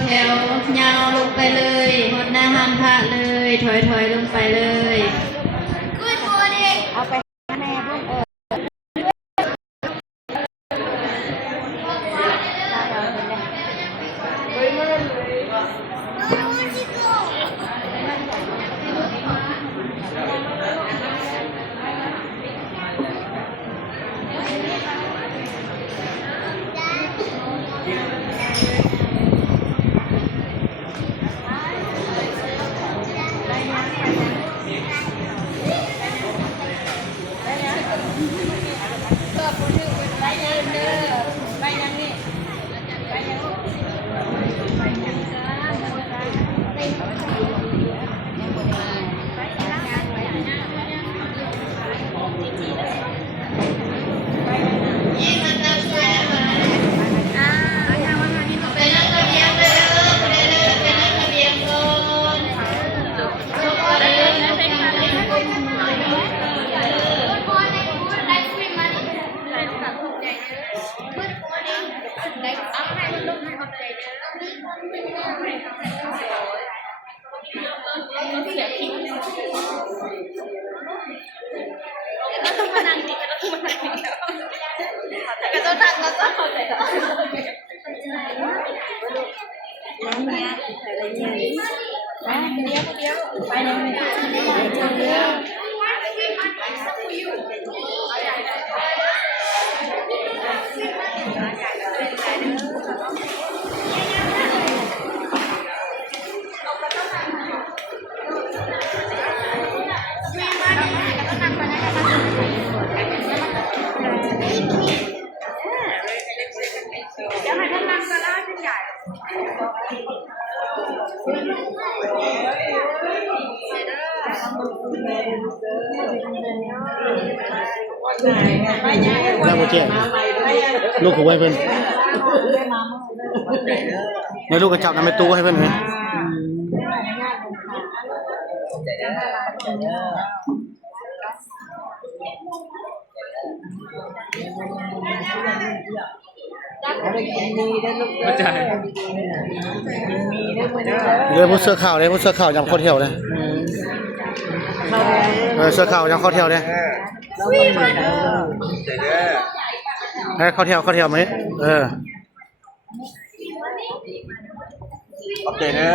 แถวยาวลงไปเลยหดหน้าห้ามพระเลยถอยลงไปเลยเอาไปแม่พุ่งไปเดี๋ยวให้ท่านนั่งก็ได้เป็นใหญ่แล้วโมเจ้ลูกของไว้เพิ่นในลูกกระจับน้ำไม่ตู้ให้เพิ่นไหมเลยพูดเสื้อขาวเลยพูดเสื้อขาวยำข้าวเที่ยวเลยเสื้อขาวยำข้าวเที่ยวเลยข้าวเที่ยวไหมขอบใจนะ